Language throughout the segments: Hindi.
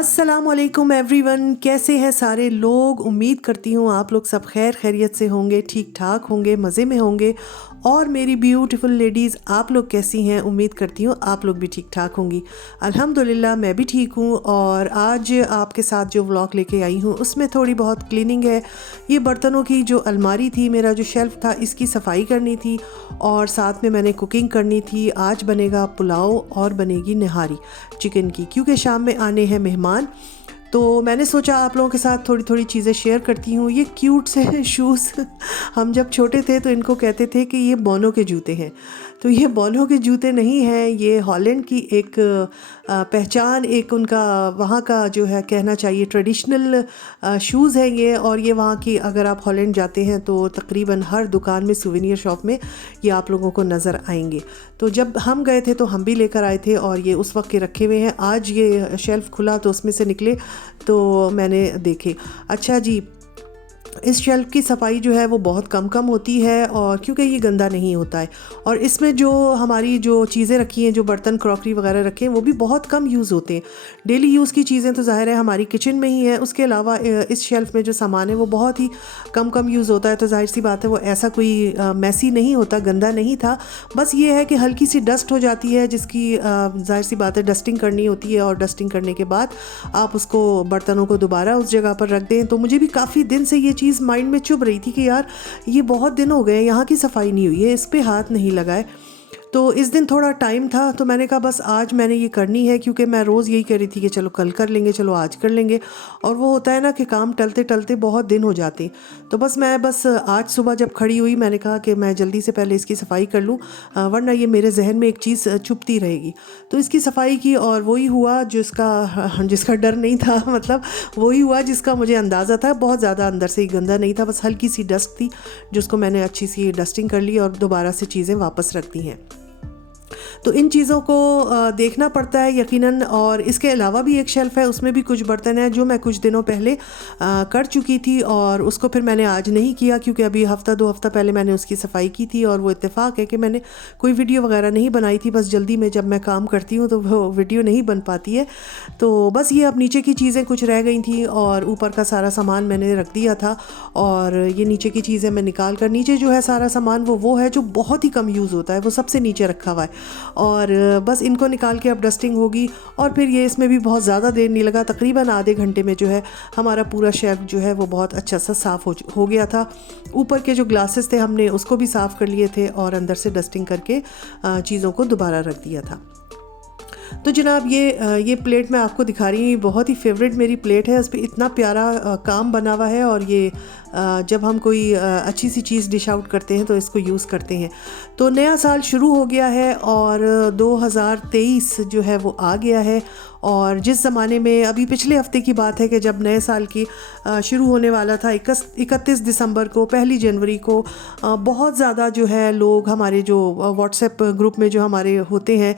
अस्सलामुअलैकुम एवरीवन, कैसे हैं सारे लोग। उम्मीद करती हूँ आप लोग सब खैर खैरियत से होंगे, ठीक ठाक होंगे, मज़े में होंगे। और मेरी ब्यूटीफुल लेडीज़, आप लोग कैसी हैं? उम्मीद करती हूँ आप लोग भी ठीक ठाक होंगी। अल्हम्दुलिल्लाह मैं भी ठीक हूँ। और आज आपके साथ जो व्लॉग लेके आई हूँ उसमें थोड़ी बहुत क्लीनिंग है। ये बर्तनों की जो अलमारी थी, मेरा जो शेल्फ़ था, इसकी सफाई करनी थी और साथ में मैंने कुकिंग करनी थी। आज बनेगा पुलाव और बनेगी निहारी चिकन की, क्योंकि शाम में आने हैं मेहमान। तो मैंने सोचा आप लोगों के साथ थोड़ी थोड़ी चीज़ें शेयर करती हूँ। ये क्यूट से शूज़ हम जब छोटे थे तो इनको कहते थे कि ये बोनो के जूते हैं। तो ये बोनो के जूते नहीं हैं, ये हॉलैंड की एक पहचान, एक उनका वहाँ का जो है कहना चाहिए ट्रेडिशनल शूज़ हैं ये। और ये वहाँ की, अगर आप हॉलैंड जाते हैं तो तकरीबन हर दुकान में, सुवेनियर शॉप में ये आप लोगों को नज़र आएंगे। तो जब हम गए थे तो हम भी लेकर आए थे और ये उस वक्त के रखे हुए हैं। आज ये शेल्फ़ खुला तो उसमें से निकले तो मैंने देखे। अच्छा जी, इस शेल्फ़ की सफाई जो है वो बहुत कम होती है, और क्योंकि ये गंदा नहीं होता है। और इसमें जो हमारी जो चीज़ें रखी हैं, जो बर्तन क्रॉकरी वगैरह रखे हैं, वो भी बहुत कम यूज़ होते हैं। डेली यूज़ की चीज़ें तो ज़ाहिर है हमारी किचन में ही है। उसके अलावा इस शेल्फ़ में जो सामान है वो बहुत ही कम यूज़ होता है। तो जाहिर सी बात है वो ऐसा कोई मैसी नहीं होता, गंदा नहीं था। बस ये है कि हल्की सी डस्ट हो जाती है, जिसकी जाहिर सी बात है डस्टिंग करनी होती है। और डस्टिंग करने के बाद आप उसको, बर्तनों को दोबारा उस जगह पर रख दें। तो मुझे भी काफ़ी दिन से ये चीज़ माइंड में चुभ रही थी कि यार ये बहुत दिन हो गए यहाँ की सफाई नहीं हुई है, इस पे हाथ नहीं लगाए। तो इस दिन थोड़ा टाइम था तो मैंने कहा बस आज मैंने ये करनी है, क्योंकि मैं रोज़ यही कह रही थी कि चलो कल कर लेंगे, चलो आज कर लेंगे। और वो होता है ना कि काम टलते टलते बहुत दिन हो जाते हैं। तो बस आज सुबह जब खड़ी हुई मैंने कहा कि मैं जल्दी से पहले इसकी सफाई कर लूँ, वरना ये मेरे जहन में एक चीज़ चुभती रहेगी। तो इसकी सफाई की और वही हुआ जिसका डर नहीं था, मतलब वही हुआ जिसका मुझे अंदाज़ा था। बहुत ज़्यादा अंदर से ही गंदा नहीं था, बस हल्की सी डस्ट थी जिसको मैंने अच्छी सी डस्टिंग कर ली और दोबारा से चीज़ें वापस रख दी हैं। तो इन चीज़ों को देखना पड़ता है यकीनन। और इसके अलावा भी एक शेल्फ़ है, उसमें भी कुछ बर्तन हैं जो मैं कुछ दिनों पहले कर चुकी थी, और उसको फिर मैंने आज नहीं किया क्योंकि अभी हफ़्ता 2 हफ़्ता पहले मैंने उसकी सफाई की थी। और वो इत्तेफाक है कि मैंने कोई वीडियो वगैरह नहीं बनाई थी, बस जल्दी में जब मैं काम करती हूँ तो वो वीडियो नहीं बन पाती है। तो बस ये अब नीचे की चीज़ें कुछ रह गई थी और ऊपर का सारा सामान मैंने रख दिया था। और ये नीचे की चीज़ें मैं निकाल कर, नीचे जो है सारा सामान वो है जो बहुत ही कम यूज़ होता है, वो सबसे नीचे रखा हुआ है। और बस इनको निकाल के अब डस्टिंग होगी। और फिर ये, इसमें भी बहुत ज़्यादा देर नहीं लगा, तकरीबन आधे घंटे में जो है हमारा पूरा शेल्फ जो है वो बहुत अच्छा सा साफ़ हो गया था। ऊपर के जो ग्लासेस थे हमने उसको भी साफ़ कर लिए थे और अंदर से डस्टिंग करके चीज़ों को दोबारा रख दिया था। तो जनाब ये प्लेट मैं आपको दिखा रही हूँ, बहुत ही फेवरेट मेरी प्लेट है। उस पर इतना प्यारा काम बना हुआ है। और ये जब हम कोई अच्छी सी चीज़ डिश आउट करते हैं तो इसको यूज़ करते हैं। तो नया साल शुरू हो गया है और 2023 जो है वो आ गया है। और जिस ज़माने में, अभी पिछले हफ्ते की बात है कि जब नए साल की शुरू होने वाला था 31 दिसंबर को, 1 जनवरी को, बहुत ज़्यादा जो है लोग, हमारे जो व्हाट्सएप ग्रुप में जो हमारे होते हैं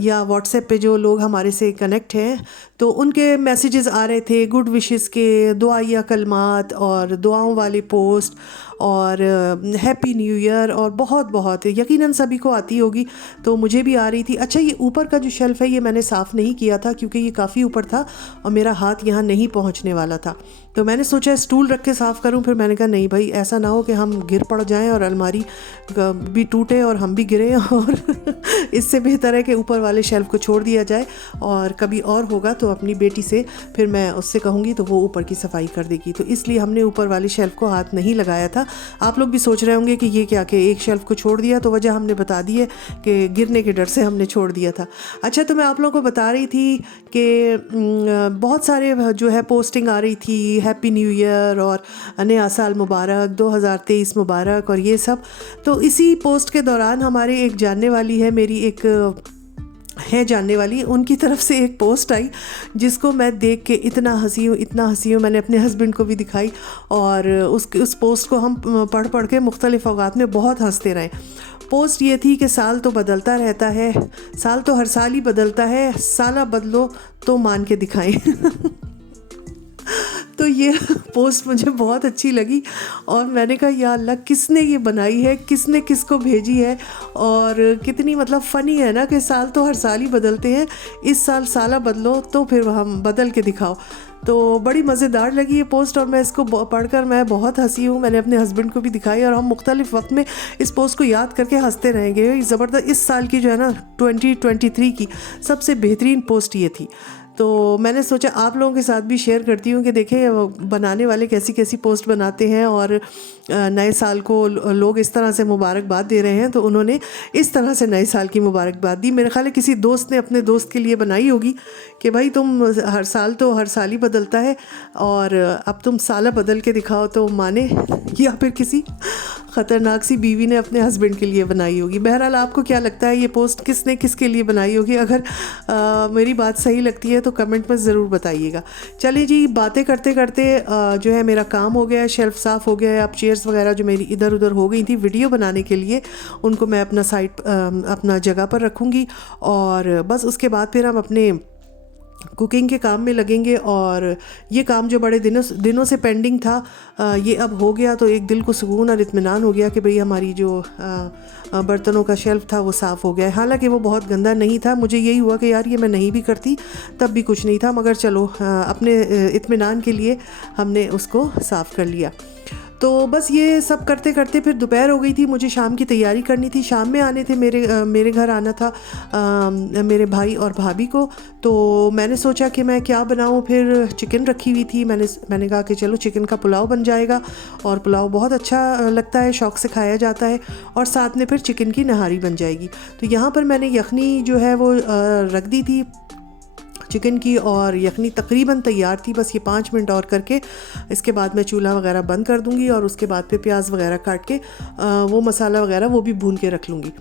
या व्हाट्सएप पे जो लोग हमारे से कनेक्ट हैं, तो उनके मैसेजेस आ रहे थे गुड विशेस के, दुआया कलमात और दुआओं वाले पोस्ट और हैप्पी न्यू ईयर, और बहुत यकीनन सभी को आती होगी। तो मुझे भी आ रही थी। अच्छा, ये ऊपर का जो शेल्फ़ है ये मैंने साफ़ नहीं किया था क्योंकि ये काफ़ी ऊपर था और मेरा हाथ यहाँ नहीं पहुँचने वाला था। तो मैंने सोचा स्टूल रख के साफ़ करूँ, फिर मैंने कहा नहीं भाई, ऐसा ना हो कि हम गिर पड़ जाएं और अलमारी भी टूटे और हम भी गिरें। और इससे बेहतर है कि ऊपर वाले शेल्फ़ को छोड़ दिया जाए, और कभी और होगा तो अपनी बेटी से फिर मैं उससे कहूँगी तो वो ऊपर की सफाई कर देगी। तो इसलिए हमने ऊपर वाली शेल्फ़ को हाथ नहीं लगाया था। आप लोग भी सोच रहे होंगे कि ये क्या, कि एक शेल्फ़ को छोड़ दिया, तो वजह हमने बता दी है कि गिरने के डर से हमने छोड़ दिया था। अच्छा, तो मैं आप लोगों को बता रही थी कि बहुत सारे जो है पोस्टिंग आ रही थी, हैप्पी न्यू ईयर और नया साल मुबारक, 2023 मुबारक और ये सब। तो इसी पोस्ट के दौरान हमारे एक जानने वाली है, मेरी एक है जानने वाली, उनकी तरफ से एक पोस्ट आई जिसको मैं देख के इतना हंसी हूँ। मैंने अपने हस्बैंड को भी दिखाई और उस पोस्ट को हम पढ़ के मुख्तलिफ़ औक़ात में बहुत हंसते रहे। पोस्ट ये थी कि साल तो बदलता रहता है, साल तो हर साल ही बदलता है, साला बदलो तो मान के दिखाएं। तो तो ये पोस्ट मुझे बहुत अच्छी लगी और मैंने कहा या अल्लाह किसने ये बनाई है, किसने किसको भेजी है। और कितनी मतलब फ़नी है ना कि साल तो हर साल ही बदलते हैं, इस साल साला बदलो तो फिर हम बदल के दिखाओ। तो बड़ी मज़ेदार लगी ये पोस्ट और मैं इसको पढ़कर मैं बहुत हंसी हूँ। मैंने अपने हस्बैंड को भी दिखाई और हम मुख्तलिफ वक्त में इस पोस्ट को याद करके हंसते रहेंगे। ज़बरदस्त, इस साल की जो है ना 2023 की सबसे बेहतरीन पोस्ट ये थी। तो मैंने सोचा आप लोगों के साथ भी शेयर करती हूँ कि देखें बनाने वाले कैसी कैसी पोस्ट बनाते हैं और नए साल को लोग इस तरह से मुबारकबाद दे रहे हैं। तो उन्होंने इस तरह से नए साल की मुबारकबाद दी। मेरे ख्याल है किसी दोस्त ने अपने दोस्त के लिए बनाई होगी कि भाई तुम हर साल ही बदलता है और अब तुम साला बदल के दिखाओ तो माने, या फिर किसी ख़तरनाक सी बीवी ने अपने हस्बैंड के लिए बनाई होगी। बहरहाल आपको क्या लगता है ये पोस्ट किसने किसके लिए बनाई होगी? अगर मेरी बात सही लगती है तो कमेंट में ज़रूर बताइएगा। चलिए जी, बातें करते करते जो है मेरा काम हो गया है, शेल्फ साफ़ हो गया है। अब चेयर्स वगैरह जो मेरी इधर उधर हो गई थी वीडियो बनाने के लिए, उनको मैं अपना जगह पर रखूँगी और बस उसके बाद फिर हम अपने कुकिंग के काम में लगेंगे। और ये काम जो बड़े दिनों से पेंडिंग था, ये अब हो गया तो एक दिल को सुकून और इत्मीनान हो गया कि भाई हमारी जो बर्तनों का शेल्फ था वो साफ़ हो गया है। हालांकि वो बहुत गंदा नहीं था, मुझे यही हुआ कि यार ये मैं नहीं भी करती तब भी कुछ नहीं था, मगर चलो अपने इत्मीनान के लिए हमने उसको साफ़ कर लिया। तो बस ये सब करते करते फिर दोपहर हो गई थी। मुझे शाम की तैयारी करनी थी, शाम में आने थे मेरे घर आना था मेरे भाई और भाभी को। तो मैंने सोचा कि मैं क्या बनाऊं, फिर चिकन रखी हुई थी। मैंने कहा कि चलो चिकन का पुलाव बन जाएगा और पुलाव बहुत अच्छा लगता है, शौक़ से खाया जाता है, और साथ में फिर चिकन की नहारी बन जाएगी। तो यहाँ पर मैंने यखनी जो है वो रख दी थी चिकन की, और यखनी तकरीबन तैयार थी। बस ये 5 मिनट और करके इसके बाद मैं चूल्हा वगैरह बंद कर दूंगी और उसके बाद फिर प्याज वगैरह काट के वो मसाला वगैरह वो भी भून के रख लूँगी।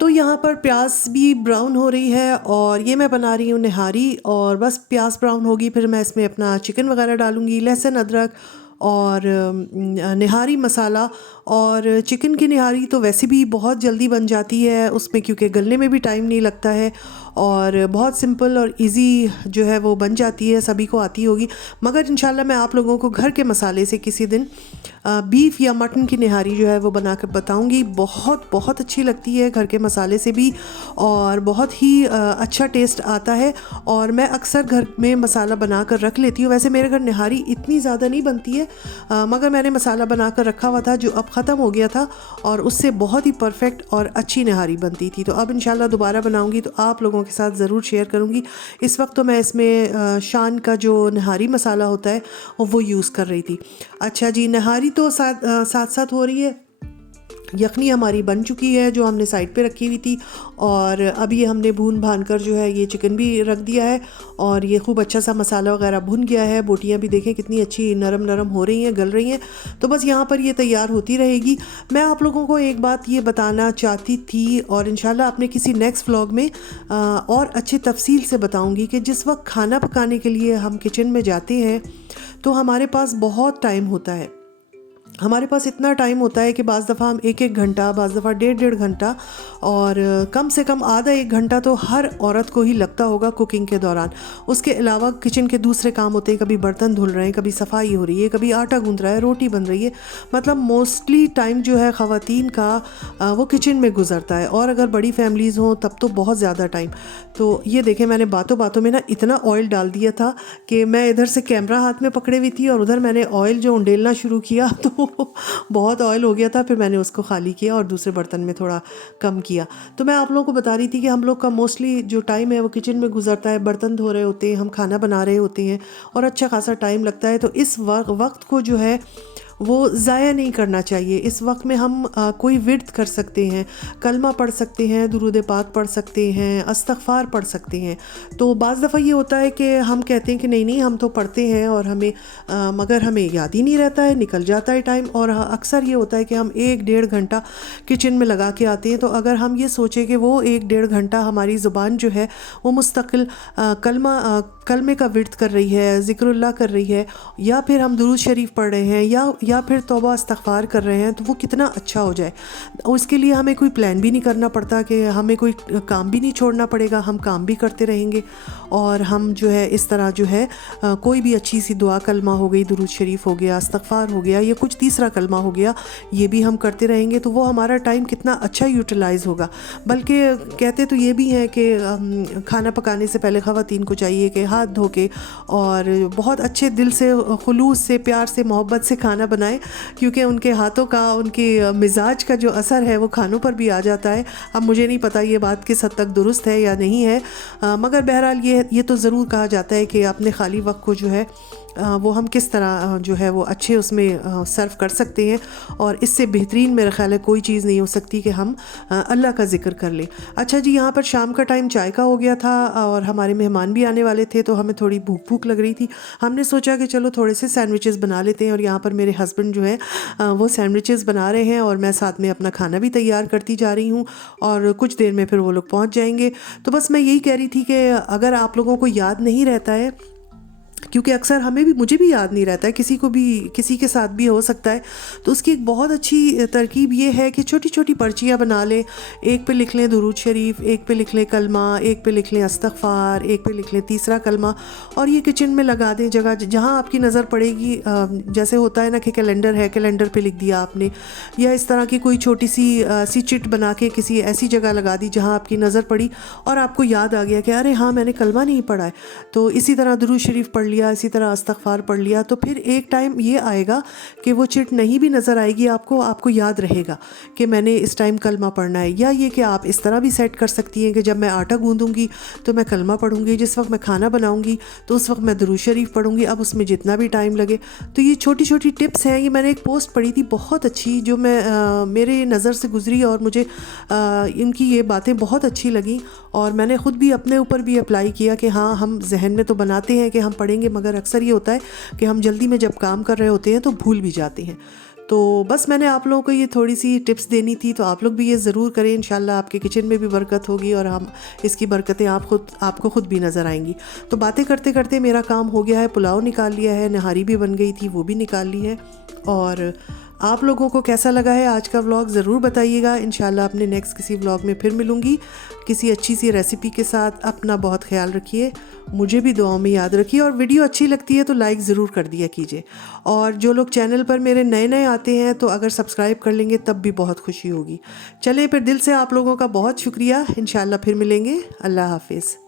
तो यहाँ पर प्याज भी ब्राउन हो रही है और ये मैं बना रही हूँ निहारी, और बस प्याज ब्राउन होगी फिर मैं इसमें अपना चिकन वगैरह डालूँगी, लहसुन अदरक और निहारी मसाला। और चिकन की निहारी तो वैसे भी बहुत जल्दी बन जाती है उसमें, क्योंकि गलने में भी टाइम नहीं लगता है और बहुत सिंपल और इजी जो है वो बन जाती है, सभी को आती होगी। मगर इंशाल्लाह मैं आप लोगों को घर के मसाले से किसी दिन बीफ या मटन की निहारी जो है वो बना कर बताऊँगी। बहुत बहुत अच्छी लगती है घर के मसाले से भी और बहुत ही अच्छा टेस्ट आता है। और मैं अक्सर घर में मसाला बना कर रख लेती हूँ। वैसे मेरे घर निहारी इतनी ज़्यादा नहीं बनती है, मगर मैंने मसाला बना कर रखा हुआ था जो अब ख़त्म हो गया था, और उससे बहुत ही परफेक्ट और अच्छी निहारी बनती थी। तो अब इंशाल्लाह दोबारा बनाऊंगी तो आप लोगों के साथ ज़रूर शेयर करूंगी। इस वक्त तो मैं इसमें शान का जो निहारी मसाला होता है वो यूज़ कर रही थी। अच्छा जी, निहारी तो साथ साथ हो रही है। यखनी हमारी बन चुकी है जो हमने साइड पे रखी हुई थी, और अब ये हमने भून भान कर जो है ये चिकन भी रख दिया है और ये खूब अच्छा सा मसाला वगैरह भुन गया है। बोटियाँ भी देखें कितनी अच्छी नरम नरम हो रही हैं, गल रही हैं। तो बस यहाँ पर ये तैयार होती रहेगी। मैं आप लोगों को एक बात ये बताना चाहती थी और इंशाल्लाह अपने किसी नेक्स्ट व्लॉग में और अच्छी तफसील से बताऊँगी कि जिस वक्त खाना पकाने के लिए हम किचन में जाते हैं तो हमारे पास बहुत टाइम होता है। हमारे पास इतना टाइम होता है कि बाज़ दफ़ा हम 1-1 घंटा, बाज़ दफ़ा 1.5-1.5 घंटा, और कम से कम आधा 1 घंटा तो हर औरत को ही लगता होगा कुकिंग के दौरान। उसके अलावा किचन के दूसरे काम होते हैं, कभी बर्तन धुल रहे हैं, कभी सफाई हो रही है, कभी आटा गूंद रहा है, रोटी बन रही है। मतलब मोस्टली टाइम जो है ख़वातीन का वो किचन में गुजरता है, और अगर बड़ी फैमिलीज़ हों तब तो बहुत ज़्यादा टाइम। तो ये देखें मैंने बातों बातों में ना इतना ऑयल डाल दिया था कि मैं इधर से कैमरा हाथ में पकड़े हुई थी और उधर मैंने ऑयल जो उंडेलना शुरू किया तो बहुत ऑयल हो गया था। फिर मैंने उसको खाली किया और दूसरे बर्तन में थोड़ा कम किया। तो मैं आप लोगों को बता रही थी कि हम लोग का मोस्टली जो टाइम है वो किचन में गुजरता है, बर्तन धो रहे होते हैं, हम खाना बना रहे होते हैं और अच्छा खासा टाइम लगता है। तो इस वक्त को जो है वो ज़ाया नहीं करना चाहिए। इस वक्त में हम कोई विर्द कर सकते हैं, कलमा पढ़ सकते हैं, दुरूद पाक पढ़ सकते हैं, अस्तगफार पढ़ सकते हैं। तो बाज़ दफ़ा ये होता है कि हम कहते हैं कि नहीं हम तो पढ़ते हैं और हमें मगर हमें याद ही नहीं रहता है, निकल जाता है टाइम। और अक्सर ये होता है कि हम 1-1.5 घंटा किचन में लगा के आते हैं। तो अगर हम ये सोचें कि वो 1-1.5 घंटा हमारी ज़ुबान जो है वो मुस्तकिल कलमे का विर्द कर रही है, ज़िक्रुल्लाह कर रही है, या फिर हम दुरूद शरीफ पढ़ रहे हैं, या फिर तौबा इस्तग़फ़ार कर रहे हैं तो वो कितना अच्छा हो जाए। उसके लिए हमें कोई प्लान भी नहीं करना पड़ता कि हमें कोई काम भी नहीं छोड़ना पड़ेगा, हम काम भी करते रहेंगे और हम जो है इस तरह जो है कोई भी अच्छी सी दुआ, कलमा हो गई, दुरूद शरीफ हो गया, इस्तग़फ़ार हो गया, या कुछ तीसरा कलमा हो गया, ये भी हम करते रहेंगे तो वो हमारा टाइम कितना अच्छा यूटिलाइज़ होगा। बल्कि कहते तो ये भी हैं कि खाना पकाने से पहले ख़वातीन को चाहिए कि हाथ धो के और बहुत अच्छे दिल से, खुलूस से, प्यार से, मोहब्बत से खाना बनाएं, क्योंकि उनके हाथों का, उनके मिजाज का जो असर है वो खानों पर भी आ जाता है। अब मुझे नहीं पता ये बात किस हद तक दुरुस्त है या नहीं है, मगर बहरहाल ये तो ज़रूर कहा जाता है कि अपने खाली वक्त को जो है वो हम किस तरह जो है वो अच्छे उसमें सर्व कर सकते हैं, और इससे बेहतरीन मेरा ख़्याल है कोई चीज़ नहीं हो सकती कि हम अल्लाह का ज़िक्र कर लें। अच्छा जी, यहाँ पर शाम का टाइम चाय का हो गया था और हमारे मेहमान भी आने वाले थे, तो हमें थोड़ी भूख लग रही थी। हमने सोचा कि चलो थोड़े से सैंडविचेस बना लेते हैं, और यहाँ पर मेरे हस्बैंड जो है वो सैंडविचेस बना रहे हैं और मैं साथ में अपना खाना भी तैयार करती जा रही हूँ, और कुछ देर में फिर वो लोग पहुँच जाएंगे। तो बस मैं यही कह रही थी कि अगर आप लोगों को याद नहीं रहता है, क्योंकि अक्सर मुझे भी याद नहीं रहता है, किसी के साथ भी हो सकता है, तो उसकी एक बहुत अच्छी तरकीब ये है कि छोटी छोटी पर्चियाँ बना लें। एक पे लिख लें दुरूद शरीफ, एक पे लिख लें कलमा, एक पे लिख लें इस्तग़फ़ार, एक पे लिख लें तीसरा कलमा, और ये किचन में लगा दें जगह जहाँ आपकी नज़र पड़ेगी। जैसे होता है ना कि कैलेंडर है, कैलेंडर पे लिख दिया आपने, या इस तरह की कोई छोटी सी चिट बना के किसी ऐसी जगह लगा दी जहाँ आपकी नज़र पड़ी और आपको याद आ गया कि अरे हाँ, मैंने कलमा नहीं पढ़ा है, तो इसी तरह दुरूद शरीफ पढ़ लिया, इसी तरह इस्तग़फ़ार पढ़ लिया, तो फिर एक टाइम ये आएगा कि वो चिट नहीं भी नज़र आएगी आपको याद रहेगा कि मैंने इस टाइम कलमा पढ़ना है। या ये कि आप इस तरह भी सेट कर सकती हैं कि जब मैं आटा गूंदूंगी तो मैं कलमा पढ़ूंगी, जिस वक्त मैं खाना बनाऊंगी तो उस वक्त मैं दुरूद शरीफ पढ़ूंगी, अब उसमें जितना भी टाइम लगे। तो ये छोटी छोटी टिप्स हैं। ये मैंने एक पोस्ट पढ़ी थी बहुत अच्छी, जो मेरे नज़र से गुजरी और मुझे इनकी ये बातें बहुत अच्छी लगी, और मैंने ख़ुद भी अपने ऊपर भी अप्लाई किया कि हाँ, हम जहन में तो बनाते हैं कि हम पढ़ेंगे, मगर अक्सर ये होता है कि हम जल्दी में जब काम कर रहे होते हैं तो भूल भी जाते हैं। तो बस मैंने आप लोगों को ये थोड़ी सी टिप्स देनी थी, तो आप लोग भी ये ज़रूर करें। इंशाल्लाह आपके किचन में भी बरकत होगी और हम इसकी बरकतें आपको ख़ुद भी नज़र आएंगी। तो बातें करते करते मेरा काम हो गया है, पुलाव निकाल लिया है, नहारी भी बन गई थी, वो भी निकाल ली है। और आप लोगों को कैसा लगा है आज का व्लॉग ज़रूर बताइएगा। इंशाल्लाह अपने नेक्स्ट किसी व्लॉग में फिर मिलूँगी किसी अच्छी सी रेसिपी के साथ। अपना बहुत ख्याल रखिए, मुझे भी दुआओं में याद रखिए, और वीडियो अच्छी लगती है तो लाइक ज़रूर कर दिया कीजिए। और जो लोग चैनल पर मेरे नए आते हैं तो अगर सब्सक्राइब कर लेंगे तब भी बहुत खुशी होगी। चलिए फिर दिल से आप लोगों का बहुत शुक्रिया। इंशाल्लाह फिर मिलेंगे। अल्लाह हाफिज़।